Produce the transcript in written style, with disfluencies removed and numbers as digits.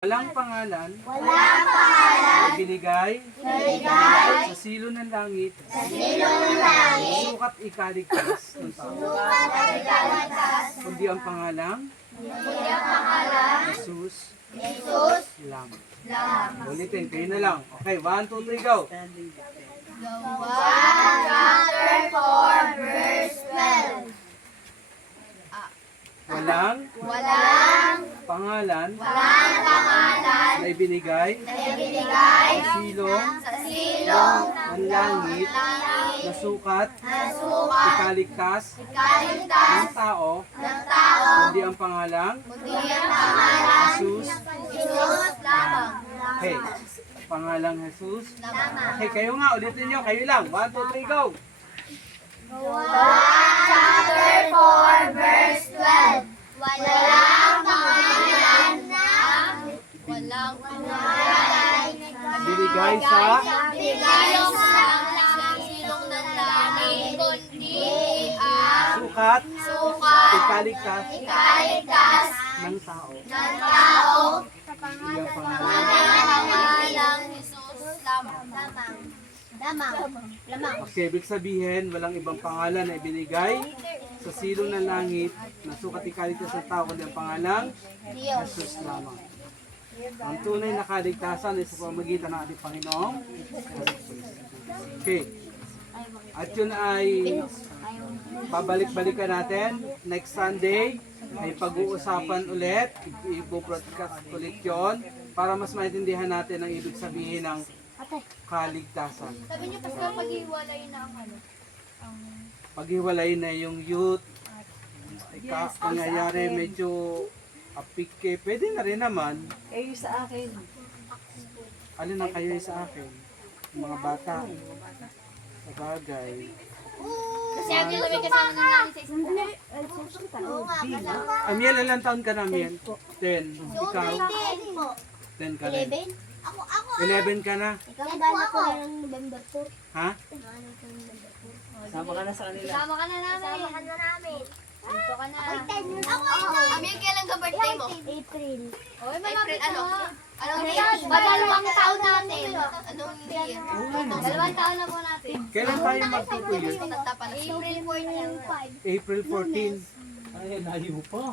Walang pangalan Walang ibinigay binigay sa silo ng langit, sa silong ng langit, sukat ikaligtas ng tao. sukat at ikaligtas, Kundi ang pangalang kundi ang pangalan, Jesus Jesus lamang. lamang. Ulitin, kayo na lang. Okay, 1, 2, 3, go! 1 chapter 4 verse 12. Walang Walang pangalan pangalan na ibinigay na ibinigay sa silong sa silong ng langit na sukat na sukat ikaligtas ikaligtas ng tao, ng tao, kundi ang pangalang kundi ang pangalan Jesus. Jesus lamang. Okay, pangalang Jesus. Lamang. Okay, kayo nga, ulitin nyo, kayo lang. 1, 2, 3, go! 1 chapter 4 verse 12. Walang pangalan na Binigay sa binigay sa silong ng langit, kundi ang sukat sukat ikaligtas ikaligtas ng tao. ng tao, Kundi ang pangalang pangalang Jesus lamang. Lamang. Okay, ibig sabihin, walang ibang pangalan na ibinigay sa silong ng langit na sukat ikaligtas ng tao, kundi ang pangalang Diyos. Jesus lamang. Ang tunay na kaligtasan ay sa pamamagitan ng ating Panginoong Okay. At yun ay babalik-balikan natin. Next Sunday, may pag-uusapan ulit. Ipo-broadcast ulit yun para mas maintindihan natin ang ibig sabihin ng kaligtasan. Sabi niyo, Pastor, pag-iwalay na ang ano? Paghiwalay na yung youth, pangyayari medyo apike, pwede na rin naman. Eh, sa akin. Alin ang kayo sa akin? Yung mga bata. Sa bagay. Kasi ang yung may kasama na namin sa isang. Oo nga, kasama. Amiel, ilang taon ka na, Amiel? 10. Ikaw? 10 ka rin. 11? Ako. 11 ka na. Ikaw gana ko ng November 4. Ha? Sama ka na sa kanila. Kasama ka na namin. Dito ka na. Ako. Amir, kailan ka birthday mo? April. Oy, malapit ano? Anong year? Dalawang taon natin. Anong year? Dalawang taon na po natin. Kailan tayo magtutuyot? April 14. April 14. Ay, layo pa.